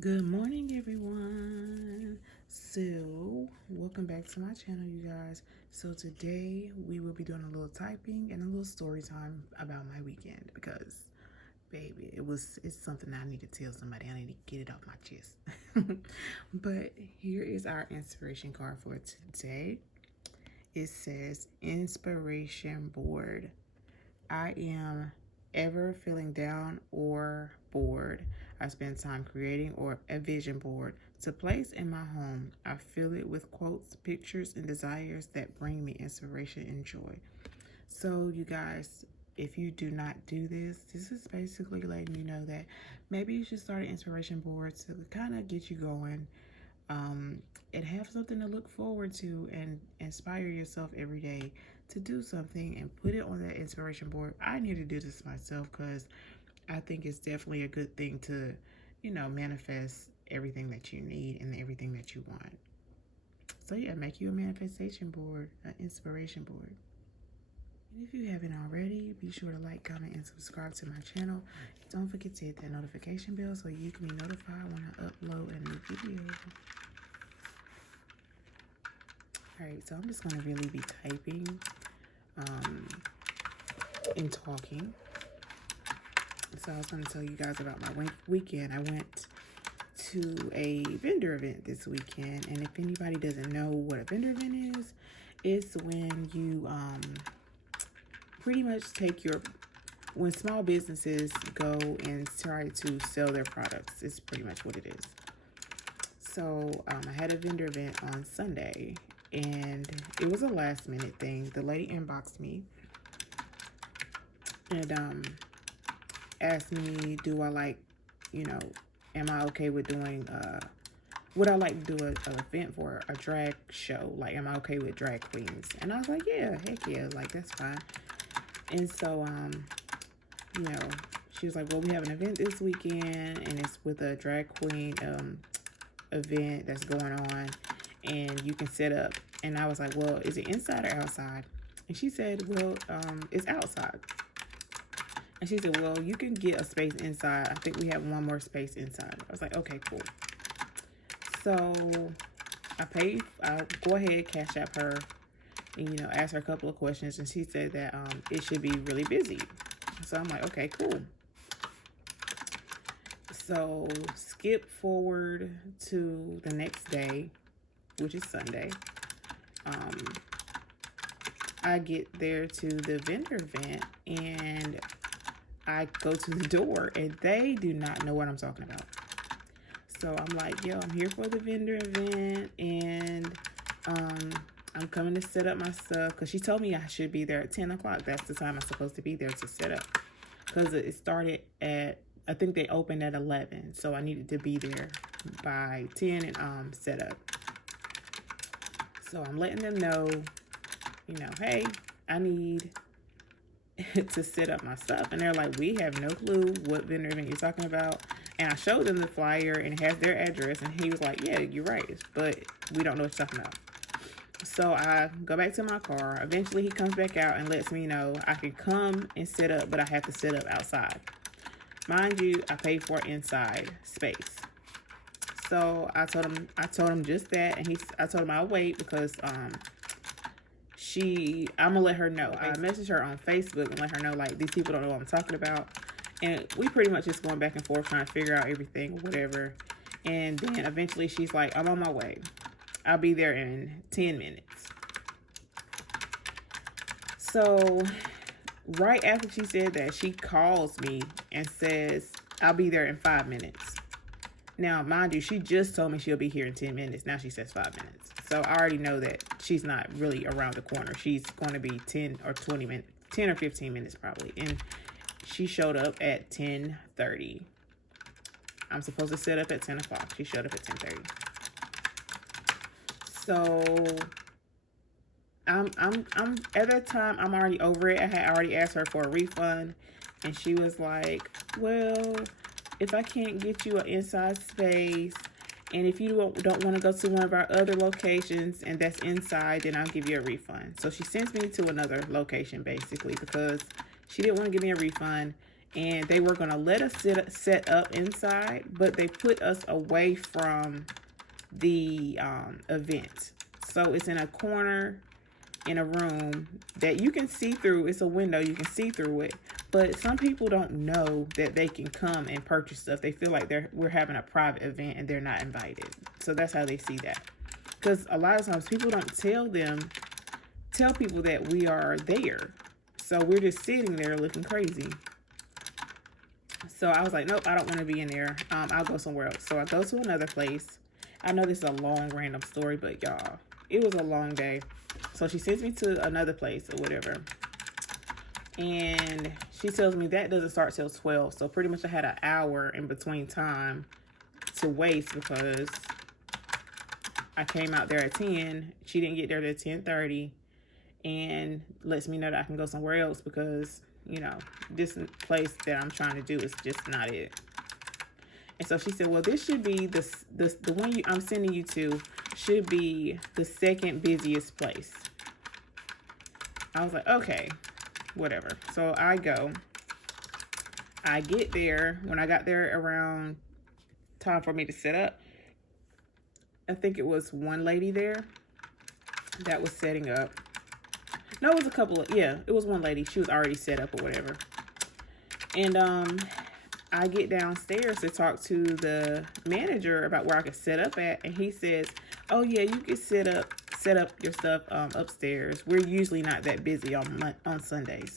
Good morning, everyone. So, welcome back to my channel, you guys. So, today we will be doing a little typing and a little story time about my weekend because, baby, it's something I need to tell somebody. I need to get it off my chest. But here is our inspiration card for today. It says, Inspiration Board. I am ever feeling down or bored, I spend time creating or a vision board to place in my home. I fill it with quotes, pictures, and desires that bring me inspiration and joy. So, you guys, if you do not do this, this is basically letting you know that maybe you should start an inspiration board to kind of get you going, and have something to look forward to and inspire yourself every day to do something and put it on that inspiration board. I need to do this myself because I think it's definitely a good thing to, manifest everything that you need and everything that you want. So yeah, make you a manifestation board, an inspiration board. And if you haven't already, be sure to like, comment, and subscribe to my channel. Don't forget to hit that notification bell so you can be notified when I upload a new video. Alright, so I'm just going to really be typing and talking. So I was going to tell you guys about my weekend. I went to a vendor event this weekend, and if anybody doesn't know what a vendor event is, it's when you pretty much when small businesses go and try to sell their products. It's pretty much what it is. So I had a vendor event on Sunday, and it was a last minute thing. The lady inboxed me and asked me, do I like, am I okay with doing, would I like to do an event for a drag show? Like, am I okay with drag queens? And I was like, yeah, heck yeah, like, that's fine. And so, she was like, well, we have an event this weekend, and it's with a drag queen event that's going on, and you can set up. And I was like, well, is it inside or outside? And she said, well, it's outside. And she said, well, you can get a space inside. I think we have one more space inside. I was like, okay, cool. So I go ahead, Cashapp her, and, ask her a couple of questions. And she said that it should be really busy. So I'm like, okay, cool. So skip forward to the next day, which is Sunday. I get there to the vendor event, and I go to the door, and they do not know what I'm talking about. So I'm like, yo, I'm here for the vendor event, and I'm coming to set up my stuff, because she told me I should be there at 10 o'clock. That's the time I'm supposed to be there to set up, because it started at, I think they opened at 11, so I needed to be there by 10 and set up. So I'm letting them know, hey, I need to set up my stuff. And they're like, we have no clue what vendor event you're talking about. And I showed them the flyer, and it has their address, and he was like, yeah, you're right, but we don't know what you're talking about. So I go back to my car. Eventually he comes back out and lets me know I can come and set up, but I have to set up outside. Mind you, I paid for inside space. So I told him just that, and I told him I'll wait because I'm gonna let her know. I messaged her on Facebook and let her know, like, these people don't know what I'm talking about. And we pretty much just going back and forth trying to figure out everything, whatever. And then eventually she's like, I'm on my way. I'll be there in 10 minutes. So right after she said that, she calls me and says, I'll be there in 5 minutes. Now, mind you, she just told me she'll be here in 10 minutes. Now she says 5 minutes. So I already know that she's not really around the corner. She's going to be 10 or 20 minutes, 10 or 15 minutes probably. And she showed up at 10:30. I'm supposed to set up at 10 o'clock. She showed up at 10:30. So I'm at that time, I'm already over it. I had already asked her for a refund, and she was like, well, if I can't get you an inside space, and if you don't want to go to one of our other locations and that's inside, then I'll give you a refund. So she sends me to another location, basically, because she didn't want to give me a refund, and they were going to let us set up inside, but they put us away from the event. So it's in a corner in a room that you can see through. It's a window, you can see through it, but some people don't know that they can come and purchase stuff. They feel like we're having a private event and they're not invited. So that's how they see that, because a lot of times people don't tell people that we are there, so we're just sitting there looking crazy. So I was like, nope, I don't want to be in there. I'll go somewhere else. So I go to another place. I know this is a long random story, but y'all, it was a long day. So she sends me to another place or whatever, and she tells me that doesn't start till 12. So pretty much I had an hour in between time to waste, because I came out there at 10. She didn't get there till 10:30, and lets me know that I can go somewhere else, because, you know, this place that I'm trying to do is just not it. And so she said, well, this should be the one I'm sending you to should be the second busiest place. I was like, okay, whatever. So I get there. When I got there around time for me to set up, I think it was one lady there that was setting up. No, it was a couple of, yeah, it was one lady. She was already set up or whatever. And I get downstairs to talk to the manager about where I could set up at, and he says, oh yeah, you can set up your stuff upstairs. We're usually not that busy on Sundays.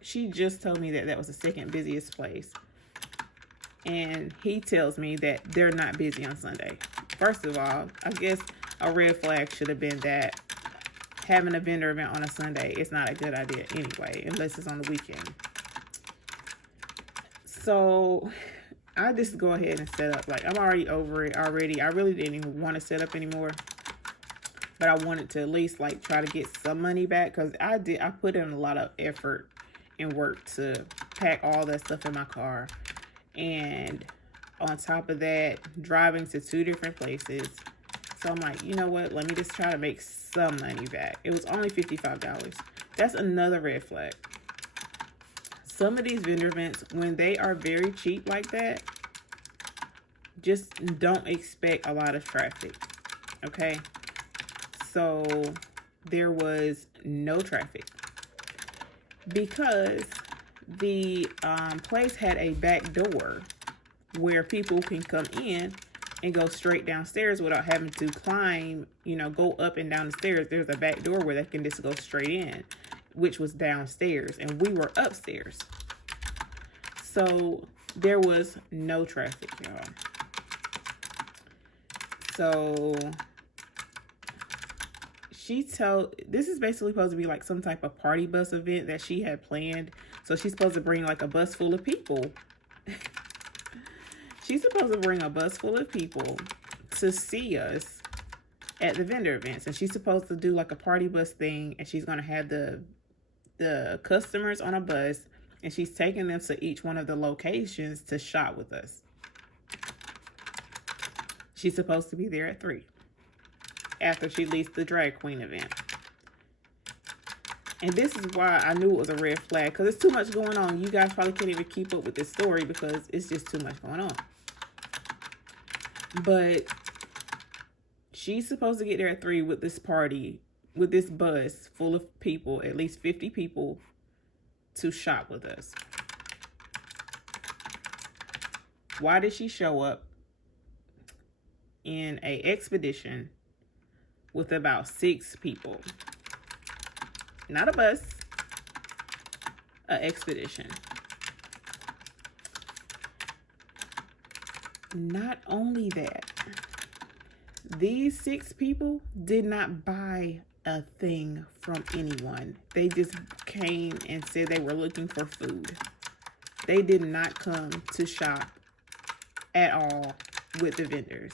She just told me that that was the second busiest place, and he tells me that they're not busy on Sunday. First of all, I guess a red flag should have been that having a vendor event on a Sunday is not a good idea anyway, unless it's on the weekend. So I just go ahead and set up. Like, I'm already over it already. I really didn't even want to set up anymore, but I wanted to at least like try to get some money back, because I put in a lot of effort and work to pack all that stuff in my car, and on top of that, driving to 2 different places. So I'm like, you know what? Let me just try to make some money back. It was only $55. That's another red flag. Some of these vendor events, when they are very cheap like that, just don't expect a lot of traffic. Okay? So there was no traffic, because the place had a back door where people can come in and go straight downstairs without having to climb, you know, go up and down the stairs. There's a back door where they can just go straight in, which was downstairs, and we were upstairs. So there was no traffic, y'all. So this is basically supposed to be like some type of party bus event that she had planned. So she's supposed to bring like a bus full of people. She's supposed to bring a bus full of people to see us at the vendor events. And she's supposed to do like a party bus thing. And she's going to have the customers on a bus. And she's taking them to each one of the locations to shop with us. She's supposed to be there at 3 after she leaves the drag queen event. And this is why I knew it was a red flag, because it's too much going on. You guys probably can't even keep up with this story because it's just too much going on. But she's supposed to get there at 3 with this party, with this bus full of people, at least 50 people, to shop with us. Why did she show up in a expedition with about 6 people? Not a bus, an expedition. Not only that, these 6 people did not buy a thing from anyone. They just came and said they were looking for food. They did not come to shop at all with the vendors.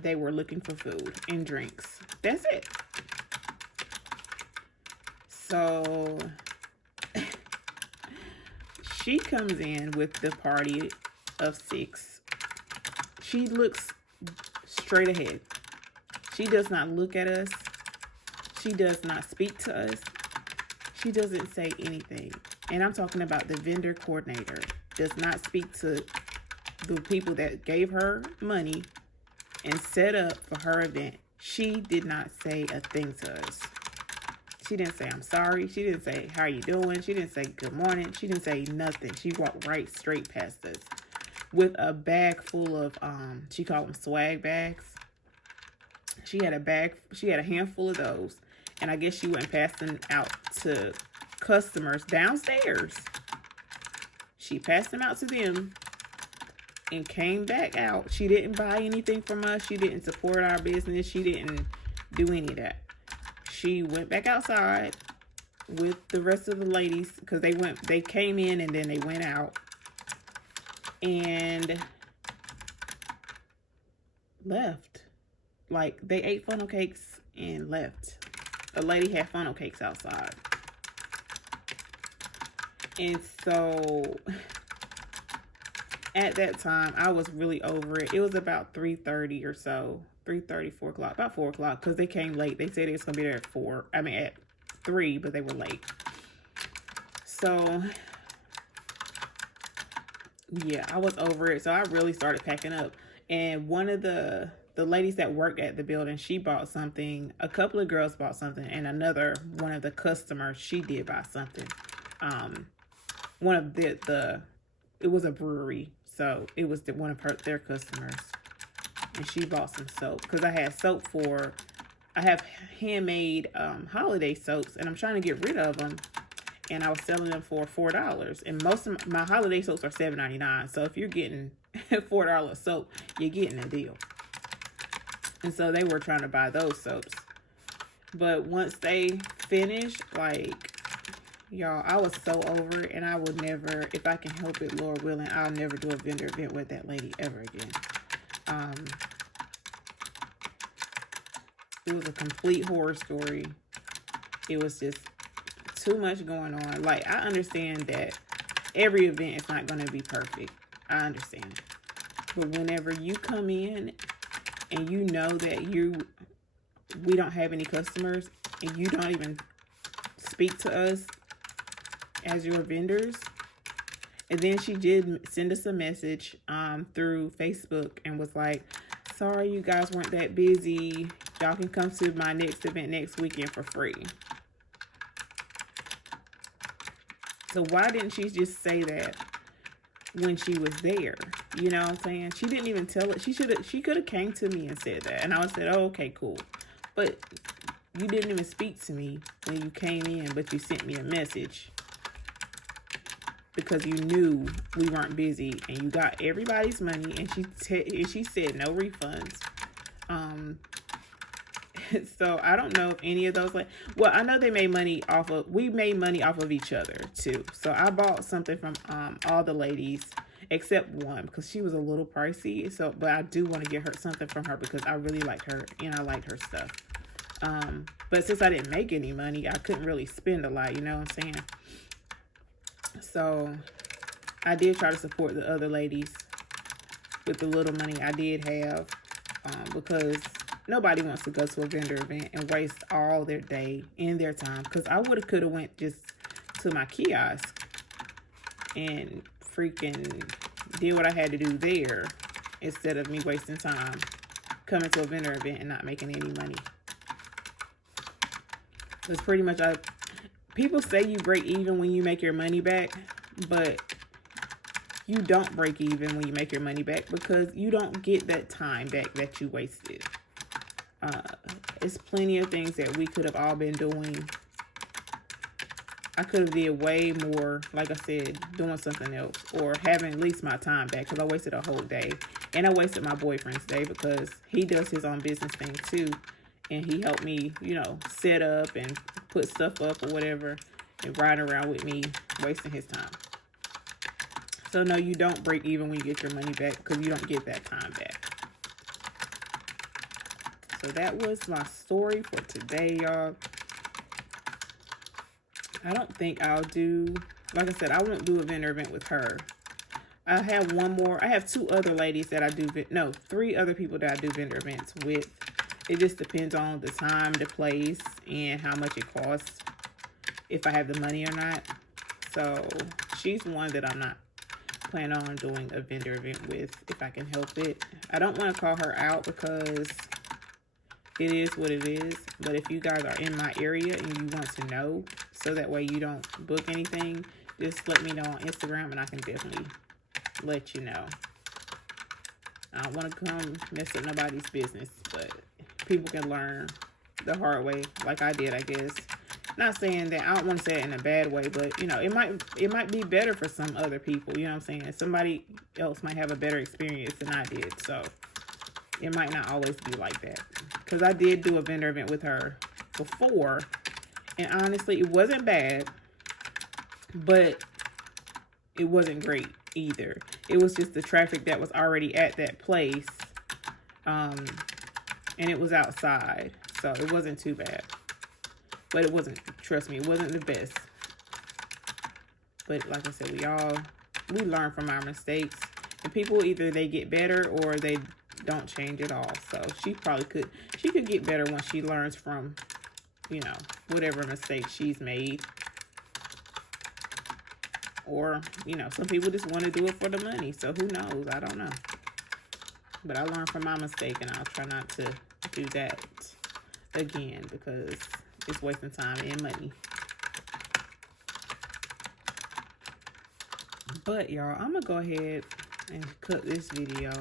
They were looking for food and drinks. That's it. So she comes in with the party of 6. She looks straight ahead. She does not look at us. She does not speak to us. She doesn't say anything. And I'm talking about the vendor coordinator. Does not speak to the people that gave her money and set up for her event. She did not say a thing to us. She didn't say, I'm sorry. She didn't say, how are you doing? She didn't say, good morning. She didn't say nothing. She walked right straight past us with a bag full of, she called them swag bags. She had a handful of those. And I guess she went passing out to customers downstairs. She passed them out to them and came back out. She didn't buy anything from us. She didn't support our business. She didn't do any of that. She went back outside with the rest of the ladies because they came in and then they went out and left. Like, they ate funnel cakes and left. A lady had funnel cakes outside. And so at that time, I was really over it. It was about 3:30 or so. 3:30, 4 o'clock. About 4 o'clock because they came late. They said it was going to be there at 4. I mean, at 3, but they were late. So, yeah, I was over it. So I really started packing up. And one of the ladies that worked at the building, she bought something. A couple of girls bought something. And one of the customers, she did buy something. One of it was a brewery. So it was one of their customers. And she bought some soap. Because I had soap I have handmade holiday soaps. And I'm trying to get rid of them. And I was selling them for $4. And most of my holiday soaps are $7.99. So if you're getting $4 soap, you're getting a deal. And so they were trying to buy those soaps. But once they finished, like, y'all, I was so over it. And I would never, if I can help it, Lord willing, I'll never do a vendor event with that lady ever again. It was a complete horror story. It was just too much going on. Like, I understand that every event is not going to be perfect. I understand. But whenever you come in and you know that we don't have any customers and you don't even speak to us as your vendors. And then she did send us a message through Facebook and was like, sorry you guys weren't that busy. Y'all can come to my next event next weekend for free. So why didn't she just say that when she was there? You know what I'm saying? She didn't even tell it. She could have came to me and said that. And I would have said, oh, okay, cool. But you didn't even speak to me when you came in, but you sent me a message. Because you knew we weren't busy and you got everybody's money. And she said no refunds. So I don't know if any of those, well, I know they made money we made money off of each other too. So I bought something from all the ladies except one because she was a little pricey. So, but I do want to get her something from her because I really liked her and I liked her stuff. But since I didn't make any money, I couldn't really spend a lot, you know what I'm saying? So I did try to support the other ladies with the little money I did have because nobody wants to go to a vendor event and waste all their day and their time. Because I could have went just to my kiosk and freaking did what I had to do there instead of me wasting time coming to a vendor event and not making any money. That's pretty much people say you break even when you make your money back, but you don't break even when you make your money back because you don't get that time back that you wasted. It's plenty of things that we could have all been doing. I could have did way more, like I said, doing something else or having at least my time back because I wasted a whole day. And I wasted my boyfriend's day because he does his own business thing too. And he helped me, you know, set up and put stuff up or whatever and ride around with me, wasting his time. So no, you don't break even when you get your money back because you don't get that time back. So that was my story for today, y'all. I don't think I'll do, like I said, I won't do a vendor event with her. I have one more. I have two other ladies that I do, no, three other people that I do vendor events with. it just depends on the time, the place, and how much it costs, if I have the money or not. So she's one that I'm not planning on doing a vendor event with if I can help it. I don't want to call her out because it is what it is. But if you guys are in my area and you want to know, so that way you don't book anything, just let me know on Instagram and I can definitely let you know. I don't want to come mess up nobody's business, but people can learn the hard way, like I did, I guess. Not saying that, I don't want to say it in a bad way, but you know, it might be better for some other people. You know what I'm saying? Somebody else might have a better experience than I did, so it might not always be like that. Because I did do a vendor event with her before, and honestly, it wasn't bad, but it wasn't great either. It was just the traffic that was already at that place, and it was outside, so it wasn't too bad. But it wasn't, trust me, it wasn't the best. But like I said, we learn from our mistakes. And people, either they get better or they don't change at all. So she could get better when she learns from, you know, whatever mistake she's made. Or, you know, some people just want to do it for the money. So who knows? I don't know. But I learned from my mistake, and I'll try not to do that again, because it's wasting time and money. But y'all, I'm gonna go ahead and cut this video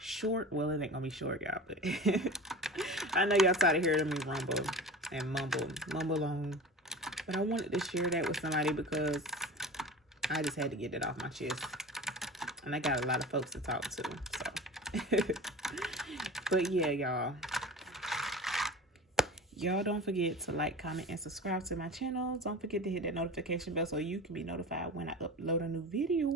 short. Well, it ain't gonna be short, y'all, but I know y'all tired of hearing me rumble and mumble on. But I wanted to share that with somebody because I just had to get it off my chest. And I got a lot of folks to talk to, so. But yeah, y'all. Y'all don't forget to like, comment, and subscribe to my channel. Don't forget to hit that notification bell so you can be notified when I upload a new video.